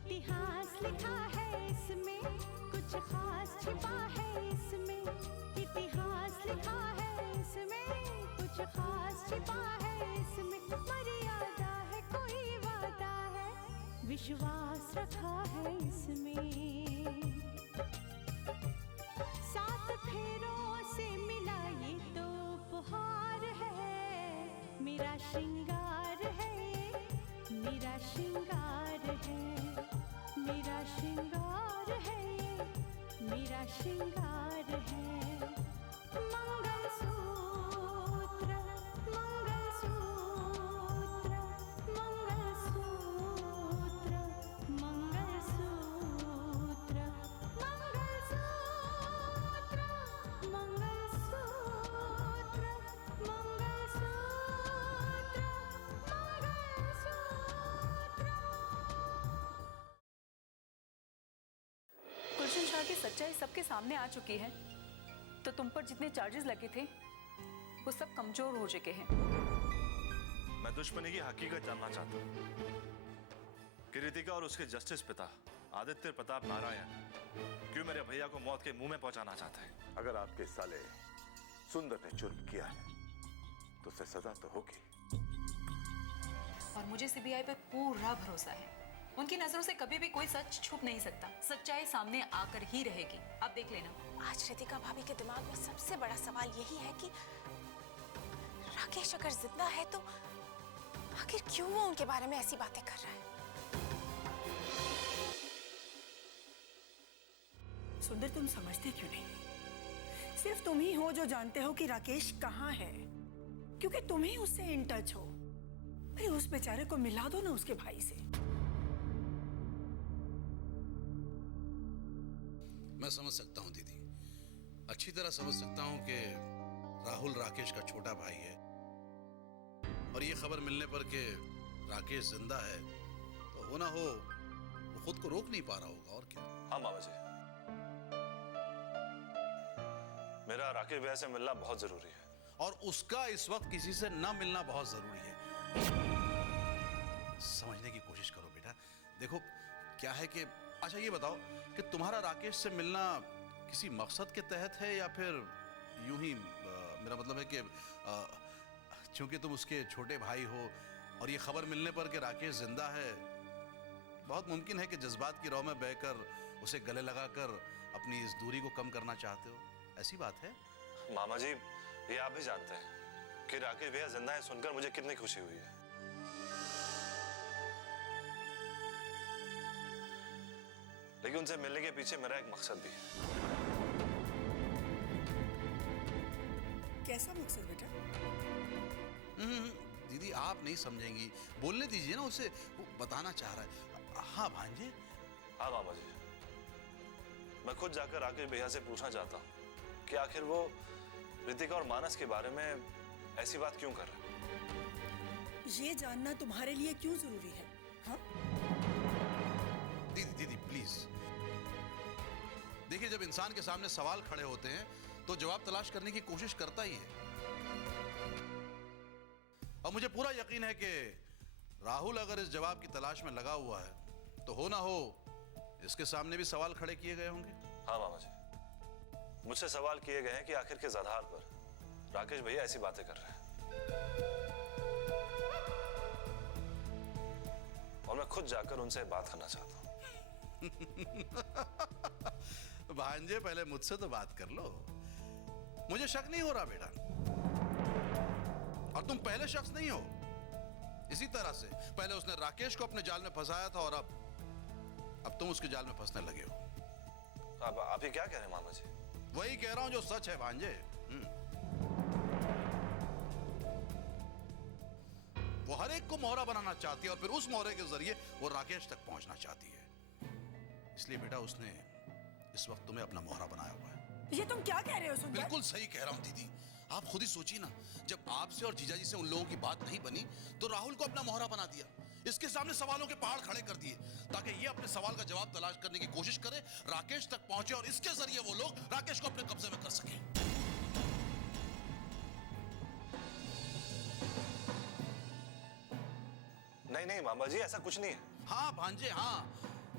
इतिहास लिखा है इसमें, कुछ खास छिपा है इसमें। इतिहास लिखा है इसमें, कुछ खास छिपा है इसमें। मर्यादा है, कोई वादा है, विश्वास रखा है इसमें। सात फेरों से मिला ये तो उपहार है, मेरा श्रृंगार है, मेरा श्रृंगार है, मेरा श्रृंगार है, मेरा श्रृंगार है। मंगलसूत्र, मंगलसूत्र, मंगलसूत्र, मंगलसूत्र, मंगलसूत्र, मंगलसूत्र, गुलशन शाह की सच्चाई सबके सामने आ चुकी है, तो तुम पर जितने चार्जेस लगे थे वो सब कमजोर हो चुके हैं। मैं दुश्मनी की हकीकत जानना चाहता हूँ कि रितिका और उसके जस्टिस पिता आदित्य प्रताप नारायण क्यों मेरे भैया को मौत के मुंह में पहुंचाना चाहते हैं। अगर आपके साले सुंदर ने जुर्म किया है तो उसे सजा तो होगी। और मुझे सीबीआई पर पूरा भरोसा है, उनकी नजरों से कभी भी कोई सच छुप नहीं सकता, सच्चाई सामने आकर ही रहेगी। आप देख लेना। आज रितिका भाभी के दिमाग में सबसे बड़ा सवाल यही है कि राकेश अगर जिंदा है तो आखिर क्यों वो उनके बारे में ऐसी बातें कर रहा है। सुंदर, तुम समझते क्यों नहीं? सिर्फ तुम ही हो जो जानते हो कि राकेश कहाँ है, क्योंकि तुम ही उससे इन टच हो। अरे उस बेचारे को मिला दो ना उसके भाई से। मैं समझ सकता हूं दीदी, अच्छी तरह समझ सकता हूं कि राहुल राकेश का छोटा भाई है और ये खबर मिलने पर कि राकेश जिंदा है तो हो ना हो वो खुद को रोक नहीं पा रहा होगा। और क्या? हाँ मामा जी, मेरा राकेश भैया से मिलना बहुत जरूरी है और उसका इस वक्त किसी से ना मिलना बहुत जरूरी है। समझने की कोशिश करो बेटा। देखो क्या है कि अच्छा ये बताओ कि तुम्हारा राकेश से मिलना किसी मकसद के तहत है या फिर यूं ही मेरा मतलब है कि चूंकि तुम उसके छोटे भाई हो और ये खबर मिलने पर कि राकेश जिंदा है, बहुत मुमकिन है कि जज्बात की रौ में बहकर उसे गले लगाकर अपनी इस दूरी को कम करना चाहते हो। ऐसी बात है? मामा जी, ये आप भी जानते हैं कि राकेश भैया जिंदा है सुनकर मुझे कितनी खुशी हुई है। लेकिन उनसे मिलने के पीछे मेरा एक मकसद भी है। कैसा मकसद बेटा? दीदी आप नहीं समझेंगी, बोलने दीजिए ना उसे, वो बताना चाह रहा है। हाँ भांजे। हाँ मामा जी, मैं खुद जाकर राकेश भैया से पूछना चाहता हूँ कि आखिर वो रितिका और मानस के बारे में ऐसी बात क्यों कर रहे हैं। ये जानना तुम्हारे लिए क्यों जरूरी है? हाँ दीदी दीदी प्लीज देखिए, जब इंसान के सामने सवाल खड़े होते हैं तो जवाब तलाश करने की कोशिश करता ही है। और मुझे पूरा यकीन है कि राहुल अगर इस जवाब की तलाश में लगा हुआ है तो हो ना हो इसके सामने भी सवाल खड़े किए गए होंगे। हाँ मामा जी, मुझसे सवाल किए गए हैं कि आखिर किस आधार पर राकेश भैया ऐसी बातें कर रहे हैं, और मैं खुद जाकर उनसे बात करना चाहता हूँ। भांजे पहले मुझसे तो बात कर लो, मुझे शक नहीं हो रहा बेटा, और तुम पहले शख्स नहीं हो। इसी तरह से पहले उसने राकेश को अपने जाल में फंसाया था और अब तुम उसके जाल में फंसने लगे हो। आप ये क्या कह रहे हैं मामा जी? वही कह रहा हूं जो सच है भांजे। वो हर एक को मोहरा बनाना चाहती है और फिर उस मोहरे के जरिए वो राकेश तक पहुंचना चाहती है। इसलिए बेटा उसने इस वक्त तुम्हें अपना मोहरा बनाया हुआ है। ये तुम क्या कह रहे हो सुंदर? बिल्कुल सही कह रहा हूं दीदी, आप खुद ही सोचिए ना, जब आपसे और जीजाजी से उन लोगों की बात नहीं बनी तो राहुल को अपना मोहरा बना दिया, इसके सामने सवालों के पहाड़ खड़े कर दिए ताकि ये अपने सवाल का जवाब तलाश करने की कोशिश करे, राकेश तक पहुंचे और इसके जरिए वो लोग राकेश को अपने कब्जे में कर सके। नहीं नहीं मामा जी, ऐसा कुछ नहीं है। हाँ भांजे हाँ,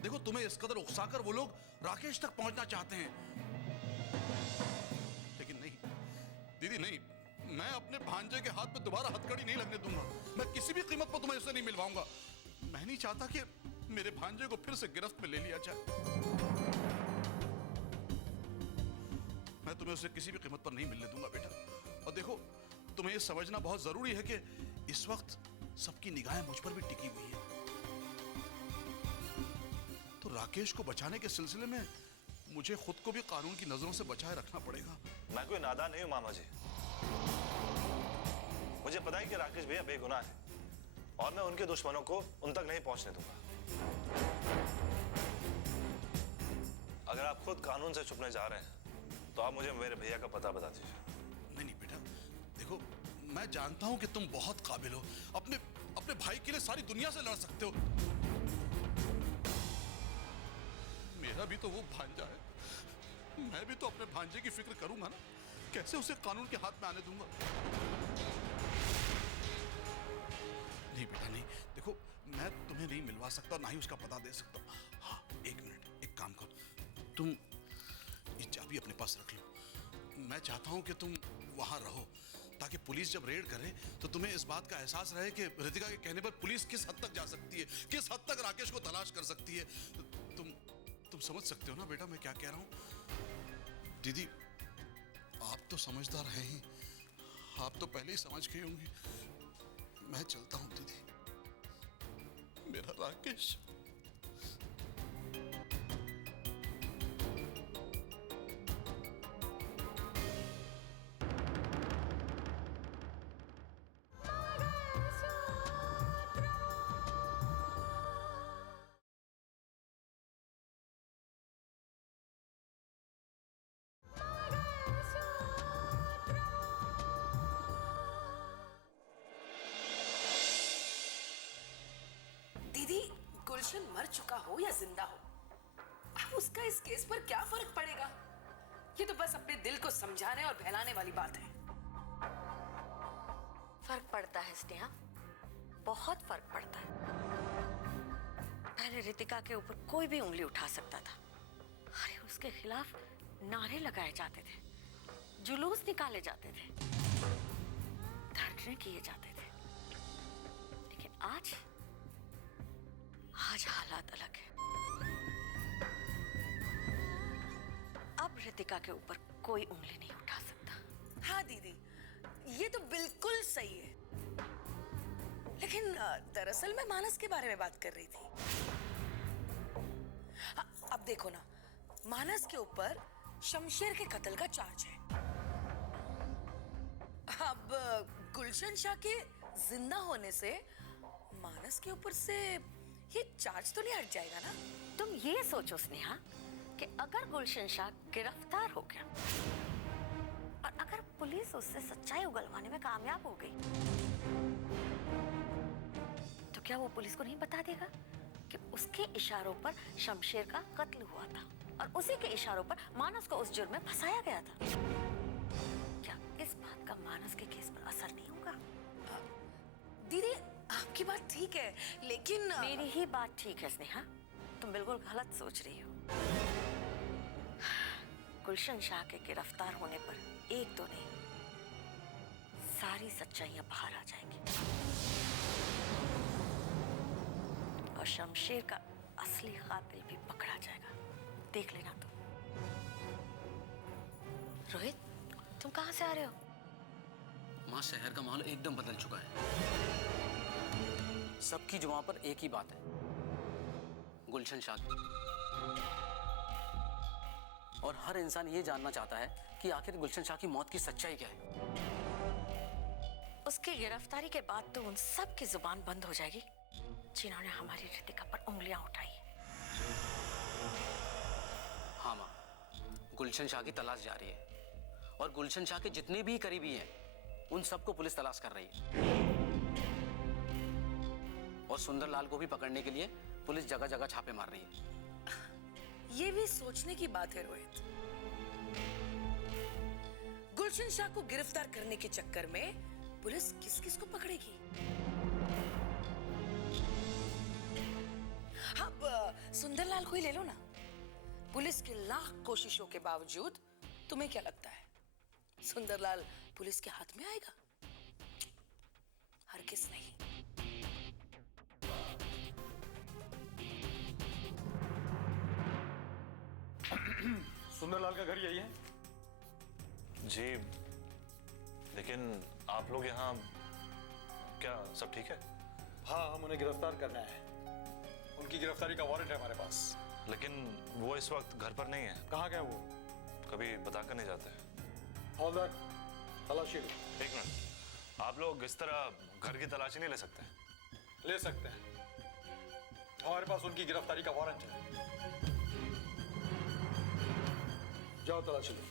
देखो तुम्हें इस कदर उकसाकर वो लोग राकेश तक पहुंचना चाहते हैं, लेकिन नहीं दीदी नहीं, मैं अपने भांजे के हाथ में दोबारा हथकड़ी नहीं लगने दूंगा। मैं किसी भी कीमत पर तुम्हें इससे नहीं मिलवाऊंगा। मैं नहीं चाहता कि मेरे भांजे को फिर से गिरफ्त में ले लिया जाए। मैं तुम्हें उसे किसी भी कीमत पर नहीं मिलने दूंगा बेटा। और देखो तुम्हें यह समझना बहुत जरूरी है कि इस वक्त सबकी निगाहें मुझ पर भी टिकी हुई है। तो राकेश को बचाने के सिलसिले में मुझे खुद को भी कानून की नजरों से बचाए रखना पड़ेगा। मैं कोई नादान नहीं हूं मामा जी। मुझे पता है कि राकेश भैया बेगुनाह है और मैं उनके दुश्मनों को उन तक नहीं पहुंचने दूंगा। अगर आप खुद कानून से छुपने जा रहे हैं तो आप मुझे मेरे भैया का पता बता दीजिए। नहीं नहीं बेटा, देखो मैं जानता हूं कि तुम बहुत काबिल हो, अपने भाई के लिए सारी दुनिया से लड़ सकते हो। मेरा भी तो वो भांजा है, मैं भी तो अपने भांजे की फिक्र करूंगा ना। कैसे उसे कानून के हाथ में आने दूंगा? नहीं बेटा नहीं, देखो मैं तुम्हें नहीं मिलवा सकता, ना ही उसका पता दे सकता। हाँ एक मिनट, एक काम करो, तुम ये चाबी अपने पास रख लो। मैं चाहता हूं कि तुम वहां रहो ताकि पुलिस जब रेड करे तो तुम्हें इस बात का एहसास रहे कि रितिका के कहने पर पुलिस किस हद तक जा सकती है, किस हद तक राकेश को तलाश कर सकती है। तुम समझ सकते हो ना बेटा मैं क्या कह रहा हूं? दीदी आप तो समझदार हैं ही, आप तो पहले ही समझ गई होंगी। मैं चलता हूं दीदी, मेरा राकेश। दीदी गुलशन मर चुका हो या जिंदा हो, अब उसका इस केस पर क्या फर्क पड़ेगा? ये तो बस अपने दिल को समझाने और बहलाने वाली बात है। फर्क पड़ता है स्नेहा, बहुत फर्क पड़ता है। पहले रितिका के ऊपर कोई भी उंगली उठा सकता था। अरे उसके खिलाफ नारे लगाए जाते थे, जुलूस निकाले जाते थे, धरने किए जाते थे। लेकिन आज हालात अलग है। अब रितिका के ऊपर कोई उंगली नहीं उठा सकता। हाँ दीदी, ये तो बिल्कुल सही है। लेकिन दरअसल मैं मानस के बारे में बात कर रही थी। हाँ, अब देखो ना, मानस के ऊपर शमशेर के कत्ल का चार्ज है। अब गुलशन शाह के जिंदा होने से मानस के ऊपर से ये चार्ज तो नहीं हट जाएगा ना? तुम ये सोचो स्नेहा कि अगर गुलशन शाह गिरफ्तार हो गया और अगर पुलिस उससे सच्चाई उगलवाने में कामयाब हो गई तो क्या वो पुलिस को नहीं बता देगा कि उसके इशारों पर शमशेर का कत्ल हुआ था और उसी के इशारों पर मानस को उस जुर्म में फंसाया गया था? क्या इस बात का मानस के केस पर असर नहीं होगा? दीदी आपकी बात ठीक है, लेकिन मेरी ही बात ठीक है स्नेहा, तुम बिल्कुल गलत सोच रही हो। गुलशन शाह के गिरफ्तार होने पर एक दो नहीं, सारी सच्चाइयां बाहर आ जाएंगी और शमशेर का असली कातिल भी पकड़ा जाएगा। देख लेना तुम। रोहित, तुम कहां से आ रहे हो? माँ, शहर का माहौल एकदम बदल चुका है। सबकी जुबान पर एक ही बात है, गुलशन शाह। और हर इंसान ये जानना चाहता है कि आखिर गुलशन शाह की मौत की सच्चाई क्या है। उसकी गिरफ्तारी के बाद तो उन सब की जुबान बंद हो जाएगी जिन्होंने हमारी रितिका पर उंगलियां उठाई। हाँ माँ, गुलशन शाह की तलाश जारी है और गुलशन शाह के जितने भी करीबी हैं उन सबको पुलिस तलाश कर रही है। और सुंदरलाल को भी पकड़ने के लिए पुलिस जगह जगह छापे मार रही है। ये भी सोचने की बात है रोहित, गुलशन शाह को गिरफ्तार करने के चक्कर में पुलिस किस किस को पकड़ेगी? अब सुंदरलाल कोई ले लो ना। पुलिस की लाख कोशिशों के बावजूद तुम्हें क्या लगता है सुंदरलाल पुलिस के हाथ में आएगा? हरगिज़ नहीं। सुंदरलाल का घर यही है? जी, लेकिन आप लोग यहाँ क्या सब ठीक है? हाँ, हम उन्हें गिरफ्तार करना है। उनकी गिरफ्तारी का वारंट है हमारे पास। लेकिन वो इस वक्त घर पर नहीं है। कहाँ गए वो? कभी बताकर नहीं जाते। हवलदार, तलाशी लो। एक मिनट, आप लोग इस तरह घर की तलाशी नहीं ले सकते? ले सकते हैं, हमारे पास उनकी गिरफ्तारी का वारंट है। जाओ तलाशी लो।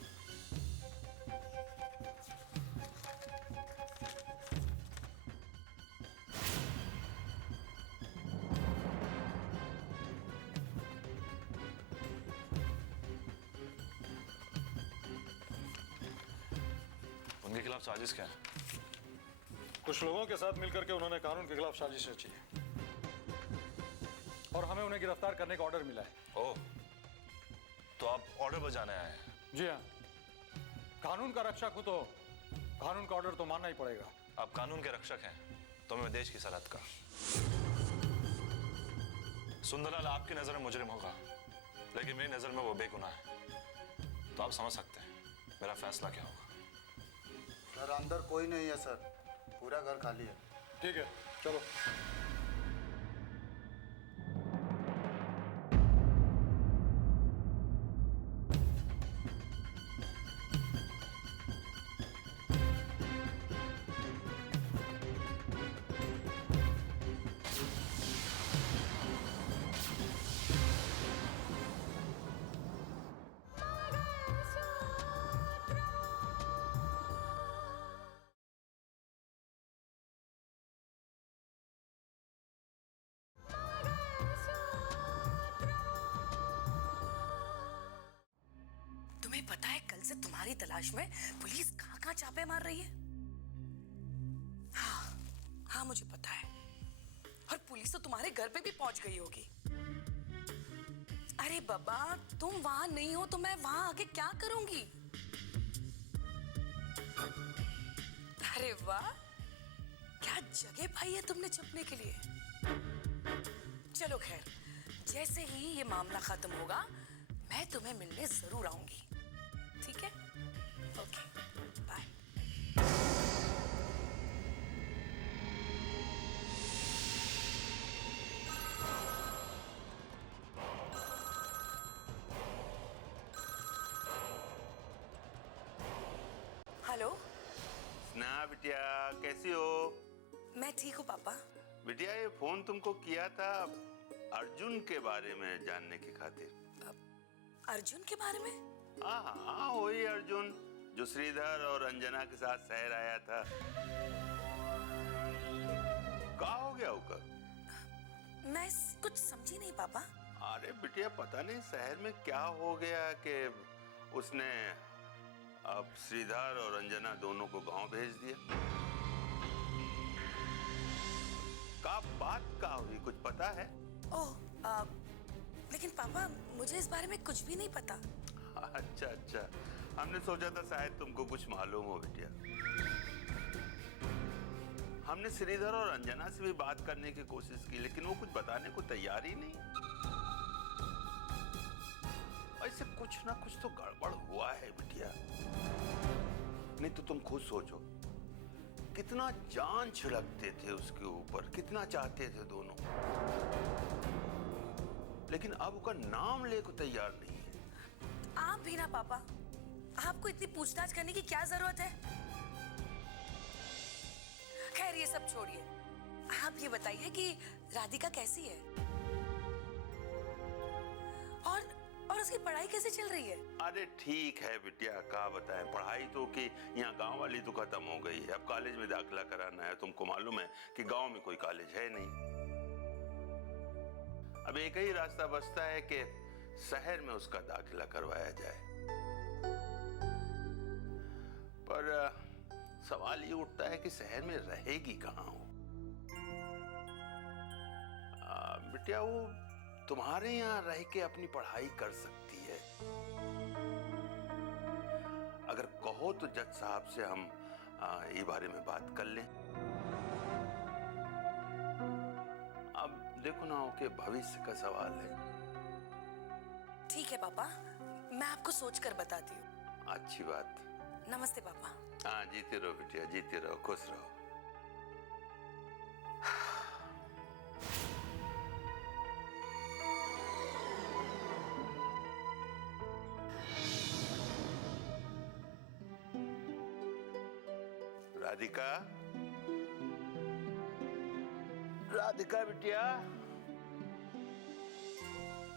उनके खिलाफ साजिश क्या है? कुछ लोगों के साथ मिलकर के उन्होंने कानून के खिलाफ साजिश रची है और हमें उन्हें गिरफ्तार करने का ऑर्डर मिला है। ओह, तो आप ऑर्डर बजाने आए हैं? जी हाँ, कानून का रक्षक हो तो कानून का ऑर्डर तो मानना ही पड़ेगा। आप कानून के रक्षक हैं तो मैं देश की सरहद का। सुंदरलाल आपकी नजर में मुजरिम होगा, लेकिन मेरी नजर में वो बेगुनाह है। तो आप समझ सकते हैं मेरा फैसला क्या होगा। सर, अंदर कोई नहीं है सर, पूरा घर खाली है। ठीक है, चलो। तुम्हें पता है कल से तुम्हारी तलाश में पुलिस कहाँ कहाँ छापे मार रही है? हाँ हाँ, मुझे पता है। और पुलिस तो तुम्हारे घर पे भी पहुंच गई होगी। अरे बाबा, तुम वहां नहीं हो तो मैं वहां आके क्या करूंगी? अरे वाह, क्या जगह पाई है तुमने छुपने के लिए। चलो खैर, जैसे ही ये मामला खत्म होगा मैं तुम्हें मिलने जरूर आऊंगी, ठीक है? Okay, bye. हेलो। स्नेहा बिटिया, कैसी हो? मैं ठीक हूँ पापा। बिटिया, ये फोन तुमको किया था अर्जुन के बारे में जानने की खातिर। अर्जुन के बारे में? हाँ, वही अर्जुन जो श्रीधर और अंजना के साथ शहर आया था। क्या हो गया होगा? मैं कुछ समझी नहीं पापा। अरे बिटिया, पता नहीं शहर में क्या हो गया कि उसने अब श्रीधर और अंजना दोनों को गांव भेज दिया। का बात का हुई, कुछ पता है? ओह, लेकिन पापा मुझे इस बारे में कुछ भी नहीं पता। अच्छा अच्छा, हमने सोचा था शायद तुमको कुछ मालूम हो बिटिया। हमने श्रीधर और अंजना से भी बात करने की कोशिश की, लेकिन वो कुछ बताने को तैयार ही नहीं। ऐसे कुछ ना कुछ तो गड़बड़ हुआ है बिटिया। नहीं तो तुम खुद सोचो, कितना जान छिड़कते थे उसके ऊपर, कितना चाहते थे दोनों, लेकिन अब उसका नाम ले को तैयार नहीं है। आप भी ना पापा, आपको इतनी पूछताछ करने की क्या जरूरत है? खैर ये सब छोड़िए, आप ये बताइए कि राधिका कैसी है और उसकी पढ़ाई कैसे चल रही है? अरे ठीक है बिटिया, क्या बताएं, पढ़ाई तो कि यहाँ गांव वाली तो खत्म हो गई है, अब कॉलेज में दाखिला कराना है। तुमको मालूम है कि गांव में कोई कॉलेज है नहीं। अब एक ही रास्ता बचता है कि शहर में उसका दाखिला करवाया जाए। पर सवाल ये उठता है कि शहर में रहेगी कहाँ वो? बिटिया, वो तुम्हारे यहाँ रह के अपनी पढ़ाई कर सकती है। अगर कहो तो जज साहब से हम ये बारे में बात कर लें। अब देखो ना, ओके, भविष्य का सवाल है। ठीक है पापा, मैं आपको सोचकर बताती हूँ। अच्छी बात। नमस्ते पापा। हाँ, जीते रहो बिटिया, जीते रहो, खुश रहो। राधिका, राधिका बिटिया।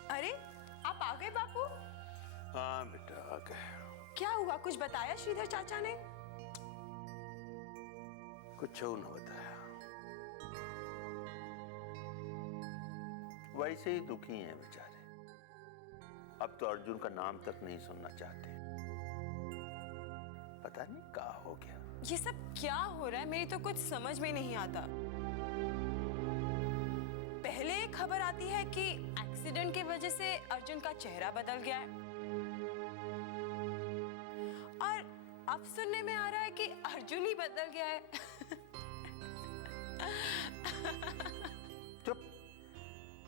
अरे आप आ गए बापू? हाँ बेटा, आ गए। क्या हुआ, कुछ बताया श्रीधर चाचा ने? कुछ न बताया, वैसे ही दुखी हैं बेचारे। अब तो अर्जुन का नाम तक नहीं सुनना चाहते। पता नहीं क्या हो गया। ये सब क्या हो रहा है, मेरी तो कुछ समझ में नहीं आता। पहले खबर आती है कि एक्सीडेंट की वजह से अर्जुन का चेहरा बदल गया है, और अब सुनने में आ रहा है कि अर्जुन ही बदल गया है। चुप,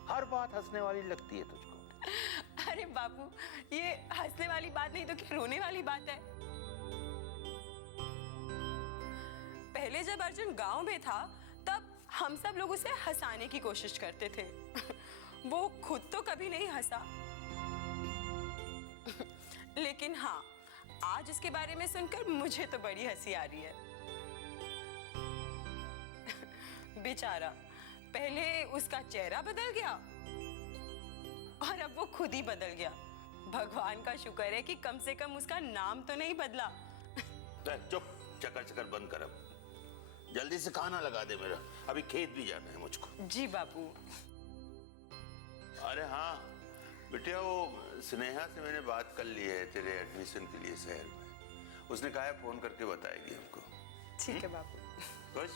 हर बात हंसने वाली लगती है तुझको। अरे बाबू, ये हंसने वाली बात नहीं तो क्या रोने वाली बात है। पहले जब अर्जुन गांव में था तब हम सब लोग उसे हंसाने की कोशिश करते थे। वो खुद तो कभी नहीं हंसा। लेकिन हाँ, आज उसके बारे में सुनकर मुझे तो बड़ी हंसी आ रही है। बेचारा, पहले उसका चेहरा बदल गया और अब वो खुद ही बदल गया। भगवान का शुक्र है कि कम से कम उसका नाम तो नहीं बदला। चुप, चकर चकर बंद कर। अब जल्दी से खाना लगा दे मेरा, अभी खेत भी जाना है मुझको। जी बाबू। अरे हाँ बिटिया, वो स्नेहा से मैंने बात कर ली है तेरे एडमिशन के लिए शहर में। उसने कहा है फोन करके बताएगी हमको। ठीक है बाबू। खुश?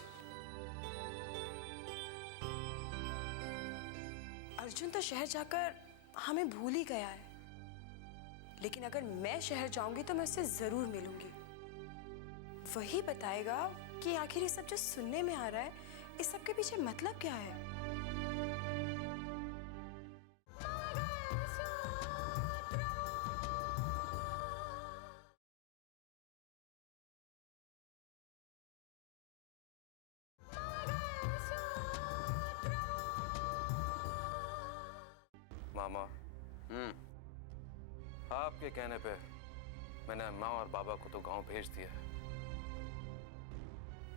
अर्जुन तो शहर जाकर हमें भूल ही गया है, लेकिन अगर मैं शहर जाऊंगी तो मैं उससे जरूर मिलूंगी। वही बताएगा कि आखिर ये सब जो सुनने में आ रहा है, इस सब के पीछे मतलब क्या है। मामा, आपके कहने पे मैंने माँ और बाबा को तो गांव भेज दिया,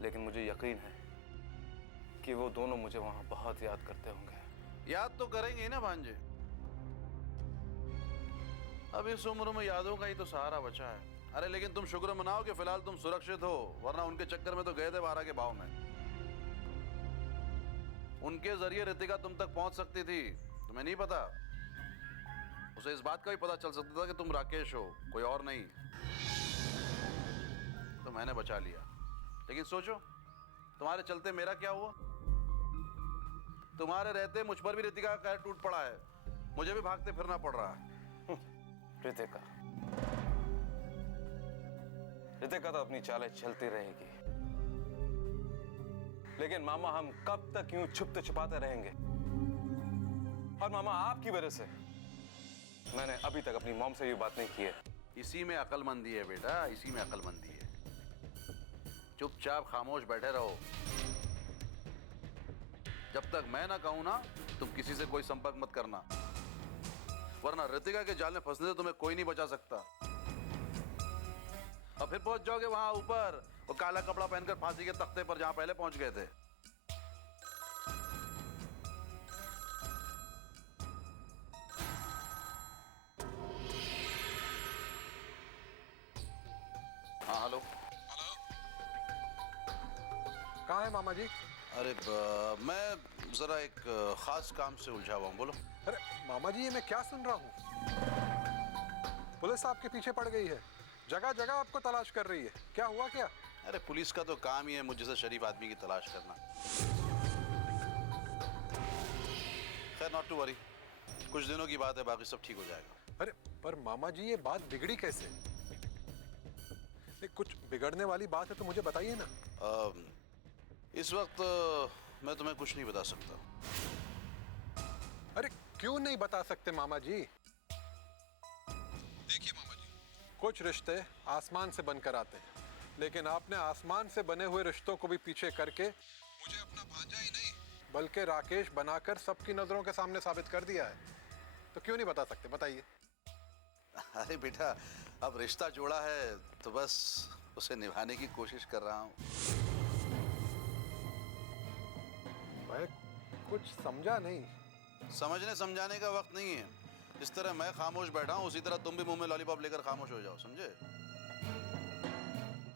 लेकिन मुझे यकीन है कि वो दोनों मुझे वहां बहुत याद करते होंगे। याद तो करेंगे ही ना भांजे। अब इस उम्र में यादों का ही तो सहारा बचा है। अरे लेकिन तुम शुक्र मनाओ कि फिलहाल तुम सुरक्षित हो, वरना उनके चक्कर में तो गए थे 12 के भाव में। उनके जरिए रितिका तुम तक पहुंच सकती थी, तुम्हें नहीं पता। उसे इस बात का भी पता चल सकता था कि तुम राकेश हो, कोई और नहीं। तो मैंने बचा लिया। लेकिन सोचो, तुम्हारे चलते मेरा क्या हुआ। तुम्हारे रहते मुझ पर भी रितिका का कहर टूट पड़ा है, मुझे भी भागते फिरना पड़ रहा है। रितिका तो अपनी चालें चलती रहेगी, लेकिन मामा हम कब तक यूं छुपते छुपाते रहेंगे। और मामा आपकी वजह से मैंने अभी तक अपनी मॉम से भी बात नहीं की है। इसी में अक्लमंदी है बेटा, इसी में अक्लमंदी है। चुपचाप खामोश बैठे रहो। जब तक मैं ना कहूं ना, तुम किसी से कोई संपर्क मत करना, वरना रितिका के जाल में फंसने से तुम्हें कोई नहीं बचा सकता। और फिर पहुंच जाओगे वहां ऊपर, वो काला कपड़ा पहनकर फांसी के तख्ते पर, जहां पहले पहुंच गए थे। हाँ हेलो। कहाँ है मामा जी? अरे मैं जरा एक खास काम से उलझा हुआ हूँ, बोलो। अरे मामा जी, ये मैं क्या सुन रहा हूँ? पुलिस आपके पीछे पड़ गई है, जगह जगह आपको तलाश कर रही है। क्या हुआ क्या? अरे पुलिस का तो काम ही है मुझ जैसे शरीफ आदमी की तलाश करना। खैर नॉट टू वरी, कुछ दिनों की बात है, बाकी सब ठीक हो जाएगा। अरे पर मामा जी ये बात बिगड़ी कैसे? नहीं, कुछ बिगड़ने वाली बात है तो मुझे बताइए ना। इस वक्त मैं तुम्हें कुछ नहीं बता सकता। अरे क्यों नहीं बता सकते मामा जी? देखिए मामा जी, कुछ रिश्ते आसमान से बनकर आते हैं, लेकिन आपने आसमान से बने हुए रिश्तों को भी पीछे करके मुझे अपना भांजा ही नहीं बल्कि राकेश बनाकर सबकी नजरों के सामने साबित कर दिया है। तो क्यों नहीं बता सकते, बताइए। अरे बेटा, अब रिश्ता जोड़ा है तो बस उसे निभाने की कोशिश कर रहा हूँ। मैं कुछ समझा नहीं। समझने समझाने का वक्त नहीं है। जिस तरह मैं खामोश बैठा हूँ उसी तरह तुम भी मुंह में लॉलीपॉप लेकर खामोश हो जाओ, समझे?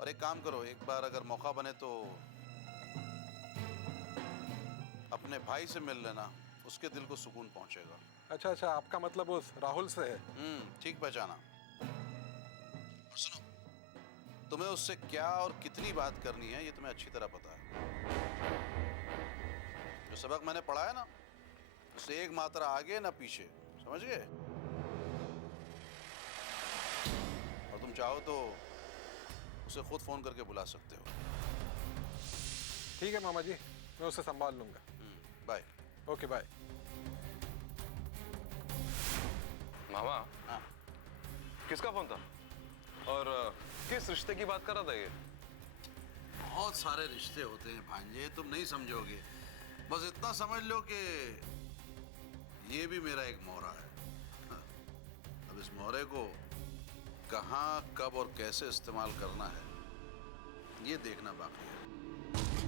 और एक काम करो, एक बार अगर मौका बने तो अपने भाई से मिल लेना, उसके दिल को सुकून पहुंचेगा। अच्छा अच्छा, आपका मतलब उस राहुल से है? ठीक पहचाना। और सुनो, तुम्हें उससे क्या और कितनी बात करनी है ये तुम्हें अच्छी तरह पता है। जो सबक मैंने पढ़ा है ना, उससे एक मात्रा आगे ना पीछे, समझ गए? और तुम चाहो तो उसे खुद फोन करके बुला सकते हो। ठीक है मामा जी, मैं उसे संभाल लूंगा। बाय। Okay bye. मामा, हाँ। किसका फोन था और किस रिश्ते की बात कर रहा था ये? बहुत सारे रिश्ते होते हैं भांजे, तुम नहीं समझोगे। बस इतना समझ लो कि ये भी मेरा एक मोहरा है। अब इस मोहरे को कहाँ, कब और कैसे इस्तेमाल करना है ये देखना बाकी है।